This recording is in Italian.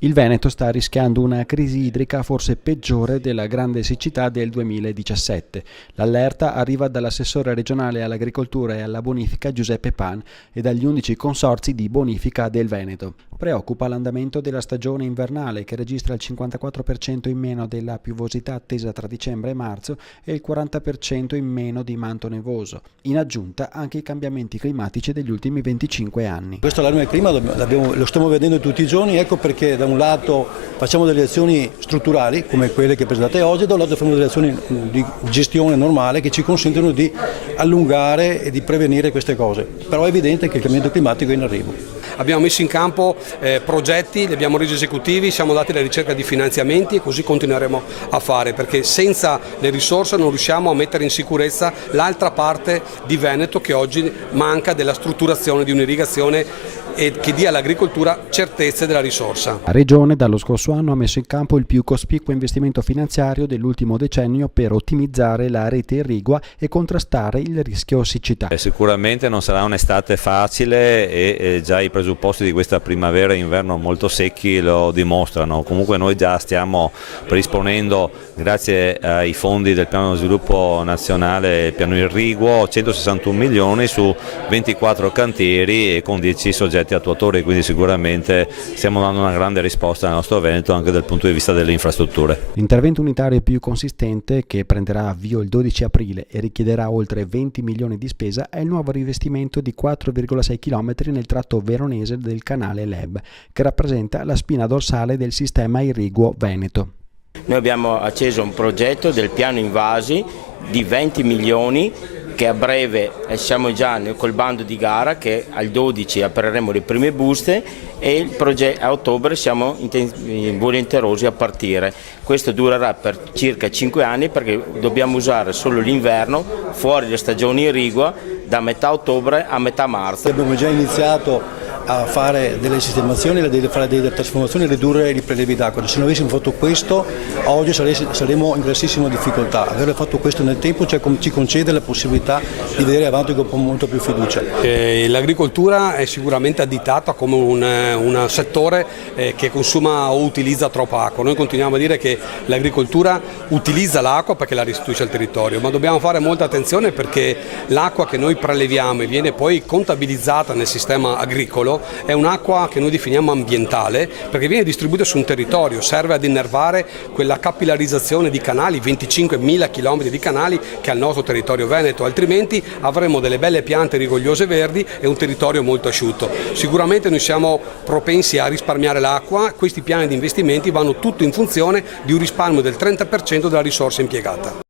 Il Veneto sta rischiando una crisi idrica forse peggiore della grande siccità del 2017. L'allerta arriva dall'assessore regionale all'agricoltura e alla bonifica Giuseppe Pan e dagli 11 consorzi di bonifica del Veneto. Preoccupa l'andamento della stagione invernale che registra il 54% in meno della piovosità attesa tra dicembre e marzo e il 40% in meno di manto nevoso. In aggiunta anche i cambiamenti climatici degli ultimi 25 anni. Questo allarme clima lo stiamo vedendo tutti i giorni, ecco perché da un lato facciamo delle azioni strutturali come quelle che presentate oggi, dall'altro facciamo delle azioni di gestione normale che ci consentono di allungare e di prevenire queste cose. Però è evidente che il cambiamento climatico è in arrivo. Abbiamo messo in campo progetti, li abbiamo resi esecutivi, siamo andati alla ricerca di finanziamenti e così continueremo a fare, perché senza le risorse non riusciamo a mettere in sicurezza l'altra parte di Veneto che oggi manca della strutturazione di un'irrigazione e che dia all'agricoltura certezze della risorsa. La Regione dallo scorso anno ha messo in campo il più cospicuo investimento finanziario dell'ultimo decennio per ottimizzare la rete irrigua e contrastare il rischio siccità. Sicuramente non sarà un'estate facile e già i presupposti di questa primavera e inverno molto secchi lo dimostrano. Comunque noi già stiamo predisponendo, grazie ai fondi del piano di sviluppo nazionale, il piano irriguo, 161 milioni su 24 cantieri e con 10 soggetti attuatori, quindi sicuramente stiamo dando una grande risposta al nostro Veneto anche dal punto di vista delle infrastrutture. L'intervento unitario più consistente, che prenderà avvio il 12 aprile e richiederà oltre 20 milioni di spesa, è il nuovo rivestimento di 4,6 km nel tratto veronese del canale Leb, che rappresenta la spina dorsale del sistema irriguo veneto. Noi abbiamo acceso un progetto del piano invasi di 20 milioni che a breve siamo già col bando di gara che al 12 apriremo le prime buste e a ottobre siamo volenterosi a partire. Questo durerà per circa 5 anni perché dobbiamo usare solo l'inverno, fuori le stagioni irrigua, da metà ottobre a metà marzo. Abbiamo già iniziato a fare delle sistemazioni, a fare delle trasformazioni e ridurre i prelievi d'acqua. Se non avessimo fatto questo, oggi saremmo in grossissima difficoltà. Aver fatto questo nel tempo ci concede la possibilità di vedere avanti con molto più fiducia. L'agricoltura è sicuramente additata come un settore che consuma o utilizza troppa acqua. Noi continuiamo a dire che l'agricoltura utilizza l'acqua perché la restituisce al territorio, ma dobbiamo fare molta attenzione perché l'acqua che noi preleviamo e viene poi contabilizzata nel sistema agricolo è un'acqua che noi definiamo ambientale perché viene distribuita su un territorio, serve ad innervare quella capillarizzazione di canali, 25.000 km di canali che ha il nostro territorio veneto, altrimenti avremo delle belle piante rigogliose verdi e un territorio molto asciutto. Sicuramente noi siamo propensi a risparmiare l'acqua, questi piani di investimenti vanno tutto in funzione di un risparmio del 30% della risorsa impiegata.